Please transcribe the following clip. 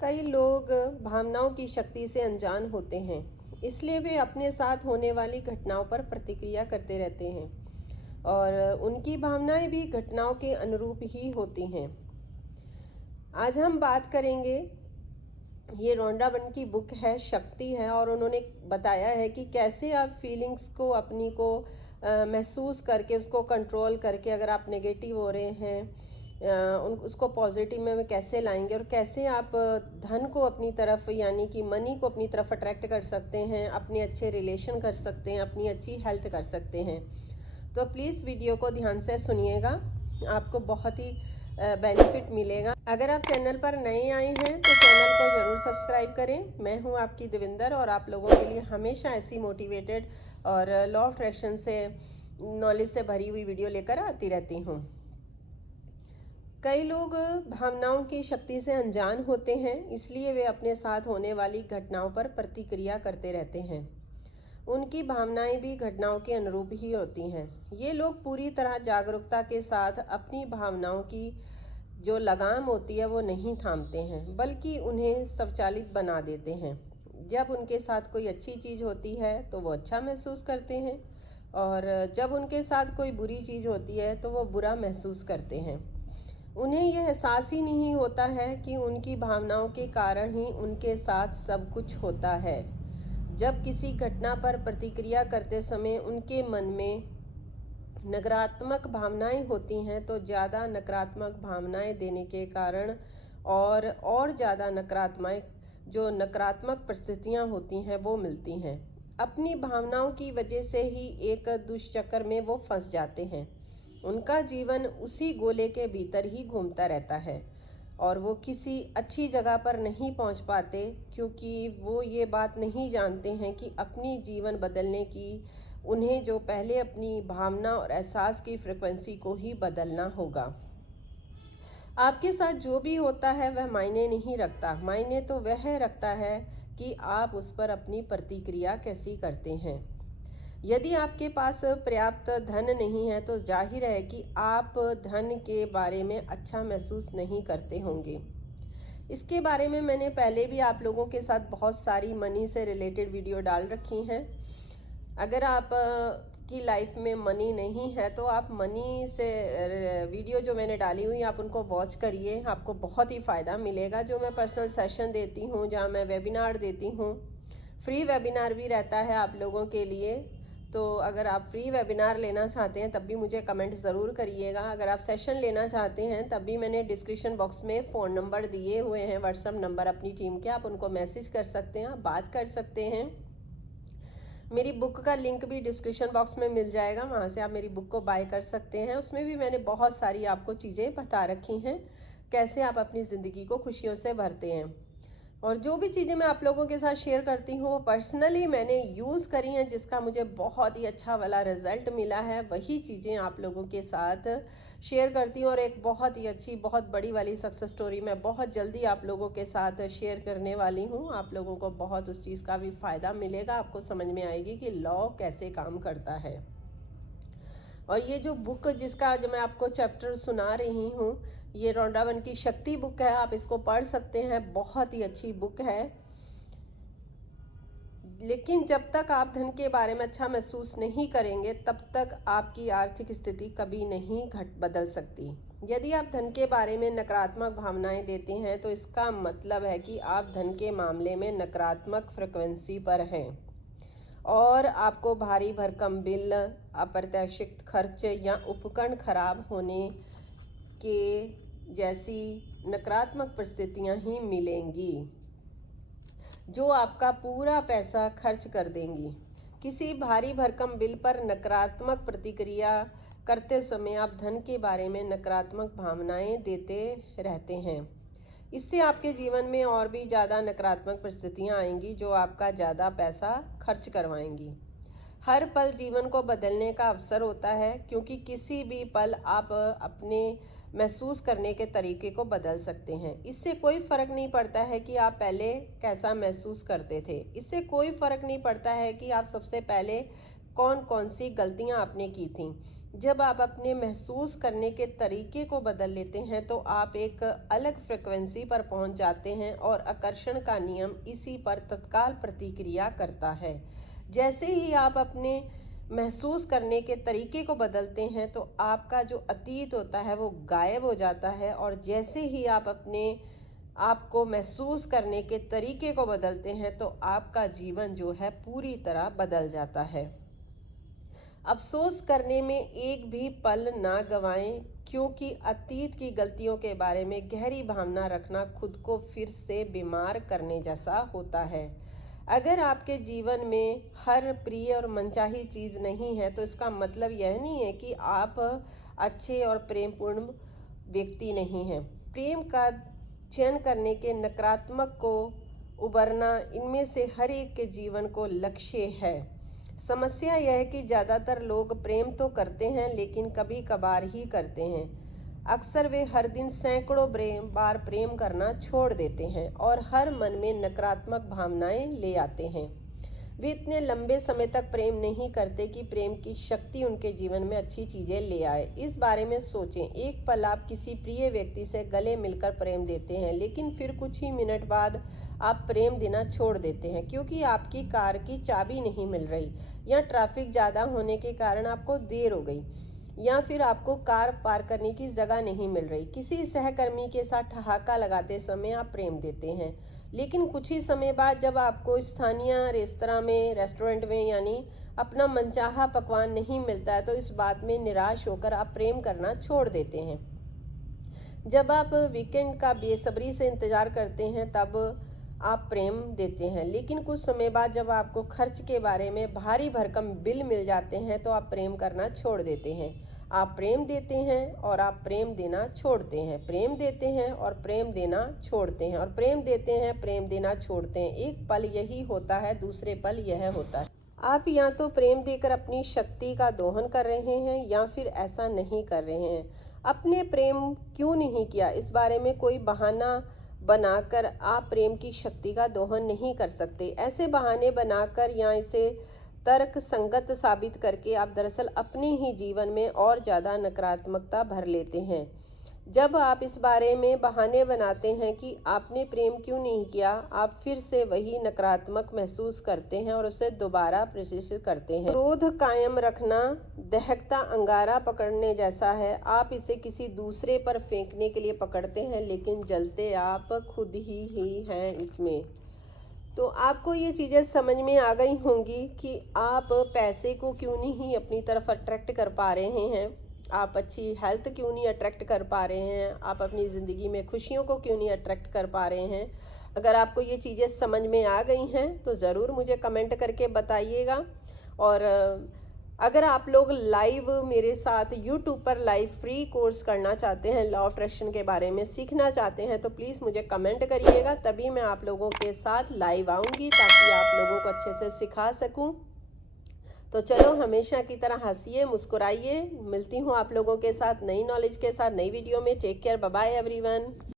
कई लोग भावनाओं की शक्ति से अनजान होते हैं, इसलिए वे अपने साथ होने वाली घटनाओं पर प्रतिक्रिया करते रहते हैं और उनकी भावनाएं भी घटनाओं के अनुरूप ही होती हैं। आज हम बात करेंगे, ये रोंडा बर्न की बुक है, शक्ति है, और उन्होंने बताया है कि कैसे आप फीलिंग्स को अपनी को महसूस करके उसको कंट्रोल करके, अगर आप नेगेटिव हो रहे हैं उसको पॉजिटिव में कैसे लाएंगे और कैसे आप धन को अपनी तरफ यानी कि मनी को अपनी तरफ अट्रैक्ट कर सकते हैं, अपने अच्छे रिलेशन कर सकते हैं, अपनी अच्छी हेल्थ कर सकते हैं। तो प्लीज़ वीडियो को ध्यान से सुनिएगा, आपको बहुत ही बेनिफिट मिलेगा। अगर आप चैनल पर नए आए हैं तो चैनल को ज़रूर सब्सक्राइब करें। मैं हूं आपकी देविंदर और आप लोगों के लिए हमेशा ऐसी मोटिवेटेड और लॉ ऑफ अट्रैक्शन से नॉलेज से भरी हुई वीडियो लेकर आती रहती हूं। कई लोग भावनाओं की शक्ति से अनजान होते हैं, इसलिए वे अपने साथ होने वाली घटनाओं पर प्रतिक्रिया करते रहते हैं। उनकी भावनाएं भी घटनाओं के अनुरूप ही होती हैं। ये लोग पूरी तरह जागरूकता के साथ अपनी भावनाओं की जो लगाम होती है वो नहीं थामते हैं, बल्कि उन्हें स्वचालित बना देते हैं। जब उनके साथ कोई अच्छी चीज़ होती है तो वो अच्छा महसूस करते हैं, और जब उनके साथ कोई बुरी चीज़ होती है तो वो बुरा महसूस करते हैं। उन्हें यह एहसास ही नहीं होता है कि उनकी भावनाओं के कारण ही उनके साथ सब कुछ होता है। जब किसी घटना पर प्रतिक्रिया करते समय उनके मन में नकारात्मक भावनाएं होती हैं तो ज़्यादा नकारात्मक भावनाएं देने के कारण और ज़्यादा नकारात्मक परिस्थितियां होती हैं वो मिलती हैं। अपनी भावनाओं की वजह से ही एक दुष्चक्र में वो फंस जाते हैं। उनका जीवन उसी गोले के भीतर ही घूमता रहता है और वो किसी अच्छी जगह पर नहीं पहुंच पाते, क्योंकि वो ये बात नहीं जानते हैं कि अपनी जीवन बदलने की उन्हें जो पहले अपनी भावना और एहसास की फ्रिक्वेंसी को ही बदलना होगा। आपके साथ जो भी होता है वह मायने नहीं रखता, मायने तो वह रखता है कि आप उस पर अपनी प्रतिक्रिया कैसी करते हैं। यदि आपके पास पर्याप्त धन नहीं है तो जाहिर है कि आप धन के बारे में अच्छा महसूस नहीं करते होंगे। इसके बारे में मैंने पहले भी आप लोगों के साथ बहुत सारी मनी से रिलेटेड वीडियो डाल रखी हैं। अगर आप की लाइफ में मनी नहीं है तो आप मनी से वीडियो जो मैंने डाली हुई आप उनको वॉच करिए, आपको बहुत ही फ़ायदा मिलेगा। जो मैं पर्सनल सेशन देती हूँ, जहाँ मैं वेबिनार देती हूँ, फ्री वेबिनार भी रहता है आप लोगों के लिए। तो अगर आप फ्री वेबिनार लेना चाहते हैं तब भी मुझे कमेंट ज़रूर करिएगा। अगर आप सेशन लेना चाहते हैं तब भी मैंने डिस्क्रिप्शन बॉक्स में फ़ोन नंबर दिए हुए हैं, व्हाट्सएप नंबर अपनी टीम के, आप उनको मैसेज कर सकते हैं, आप बात कर सकते हैं। मेरी बुक का लिंक भी डिस्क्रिप्शन बॉक्स में मिल जाएगा, वहाँ से आप मेरी बुक को बाय कर सकते हैं। उसमें भी मैंने बहुत सारी आपको चीज़ें बता रखी हैं, कैसे आप अपनी ज़िंदगी को खुशियों से भरते हैं। और जो भी चीज़ें मैं आप लोगों के साथ शेयर करती हूँ वो पर्सनली मैंने यूज़ करी हैं, जिसका मुझे बहुत ही अच्छा वाला रिजल्ट मिला है, वही चीज़ें आप लोगों के साथ शेयर करती हूँ। और एक बहुत ही अच्छी, बहुत बड़ी वाली सक्सेस स्टोरी मैं बहुत जल्दी आप लोगों के साथ शेयर करने वाली हूँ। आप लोगों को बहुत उस चीज़ का भी फ़ायदा मिलेगा, आपको समझ में आएगी कि लॉ कैसे काम करता है। और ये जो बुक जिसका जो मैं आपको चैप्टर सुना रही हूँ, ये रोंडा बर्न की शक्ति बुक है, आप इसको पढ़ सकते हैं, बहुत ही अच्छी बुक है। लेकिन जब तक आप धन के बारे में अच्छा महसूस नहीं करेंगे तब तक आपकी आर्थिक स्थिति कभी नहीं बदल सकती। यदि आप धन के बारे में नकारात्मक भावनाएं देते हैं तो इसका मतलब है कि आप धन के मामले में नकारात्मक फ्रिक्वेंसी पर हैं और आपको भारी भरकम बिल, अप्रत्याशित खर्च या उपकरण खराब होने के जैसी नकारात्मक परिस्थितियां ही मिलेंगी जो आपका पूरा पैसा खर्च कर देंगी। किसी भारी भरकम बिल पर नकारात्मक प्रतिक्रिया करते समय आप धन के बारे में नकारात्मक भावनाएं देते रहते हैं। इससे आपके जीवन में और भी ज़्यादा नकारात्मक परिस्थितियां आएंगी जो आपका ज़्यादा पैसा खर्च करवाएंगी। हर पल जीवन को बदलने का अवसर होता है, क्योंकि किसी भी पल आप अपने महसूस करने के तरीके को बदल सकते हैं। इससे कोई फ़र्क नहीं पड़ता है कि आप पहले कैसा महसूस करते थे, इससे कोई फ़र्क नहीं पड़ता है कि आप सबसे पहले कौन कौन सी गलतियां आपने की थी। जब आप अपने महसूस करने के तरीके को बदल लेते हैं तो आप एक अलग फ्रिक्वेंसी पर पहुंच जाते हैं और आकर्षण का नियम इसी पर तत्काल प्रतिक्रिया करता है। जैसे ही आप अपने महसूस करने के तरीके को बदलते हैं तो आपका जो अतीत होता है वो गायब हो जाता है, और जैसे ही आप अपने आपको महसूस करने के तरीके को बदलते हैं तो आपका जीवन जो है पूरी तरह बदल जाता है। अफसोस करने में एक भी पल ना गवाएं, क्योंकि अतीत की गलतियों के बारे में गहरी भावना रखना खुद को फिर से बीमार करने जैसा होता है। अगर आपके जीवन में हर प्रिय और मनचाही चीज़ नहीं है तो इसका मतलब यह नहीं है कि आप अच्छे और प्रेमपूर्ण व्यक्ति नहीं हैं। प्रेम का चयन करने के नकारात्मक को उबरना, इनमें से हर एक के जीवन को लक्ष्य है। समस्या यह है कि ज़्यादातर लोग प्रेम तो करते हैं लेकिन कभी कभार ही करते हैं। अक्सर वे हर दिन सैकड़ों बार प्रेम करना छोड़ देते हैं और हर मन में नकारात्मक भावनाएं ले आते हैं। वे इतने लंबे समय तक प्रेम नहीं करते कि प्रेम की शक्ति उनके जीवन में अच्छी चीज़ें ले आए। इस बारे में सोचें। एक पल आप किसी प्रिय व्यक्ति से गले मिलकर प्रेम देते हैं, लेकिन फिर कुछ ही मिनट बाद आप प्रेम देना छोड़ देते हैं क्योंकि आपकी कार की चाबी नहीं मिल रही, या ट्रैफिक ज़्यादा होने के कारण आपको देर हो गई, या फिर आपको कार पार्क करने की जगह नहीं मिल रही। किसी सहकर्मी के साथ ठहाका लगाते समय आप प्रेम देते हैं, लेकिन कुछ ही समय बाद जब आपको स्थानीय रेस्टोरेंट में यानी अपना मनचाहा पकवान नहीं मिलता है तो इस बात में निराश होकर आप प्रेम करना छोड़ देते हैं। जब आप वीकेंड का बेसब्री से इंतजार करते हैं तब आप प्रेम देते हैं, लेकिन कुछ समय बाद जब आपको खर्च के बारे में भारी भरकम बिल मिल जाते हैं तो आप प्रेम करना छोड़ देते हैं। आप प्रेम देते हैं और आप प्रेम देना छोड़ते हैं, प्रेम देते हैं और प्रेम देना छोड़ते हैं, और प्रेम देते हैं, प्रेम देना छोड़ते हैं। एक पल यही होता है, दूसरे पल यह होता है। आप या तो प्रेम देकर अपनी शक्ति का दोहन कर रहे हैं या फिर ऐसा नहीं कर रहे हैं। अपने प्रेम क्यों नहीं किया, इस बारे में कोई बहाना बनाकर आप प्रेम की शक्ति का दोहन नहीं कर सकते। ऐसे बहाने बनाकर या इसे तर्क संगत साबित करके आप दरअसल अपने ही जीवन में और ज़्यादा नकारात्मकता भर लेते हैं। जब आप इस बारे में बहाने बनाते हैं कि आपने प्रेम क्यों नहीं किया, आप फिर से वही नकारात्मक महसूस करते हैं और उसे दोबारा प्रशिक्षित करते हैं। क्रोध कायम रखना दहकता अंगारा पकड़ने जैसा है। आप इसे किसी दूसरे पर फेंकने के लिए पकड़ते हैं, लेकिन जलते आप खुद ही हैं इसमें। तो आपको ये चीज़ें समझ में आ गई होंगी कि आप पैसे को क्यों नहीं अपनी तरफ अट्रैक्ट कर पा रहे हैं, आप अच्छी हेल्थ क्यों नहीं अट्रैक्ट कर पा रहे हैं, आप अपनी ज़िंदगी में खुशियों को क्यों नहीं अट्रैक्ट कर पा रहे हैं। अगर आपको ये चीज़ें समझ में आ गई हैं तो ज़रूर मुझे कमेंट करके बताइएगा। और अगर आप लोग लाइव मेरे साथ यूट्यूब पर लाइव फ्री कोर्स करना चाहते हैं, लॉ ऑफ अट्रैक्शन के बारे में सीखना चाहते हैं, तो प्लीज़ मुझे कमेंट करिएगा, तभी मैं आप लोगों के साथ लाइव आऊँगी ताकि आप लोगों को अच्छे से सिखा सकूँ। तो चलो, हमेशा की तरह हंसिए, मुस्कुराइए। मिलती हूँ आप लोगों के साथ नई नॉलेज के साथ नई वीडियो में। Take care, bye bye everyone.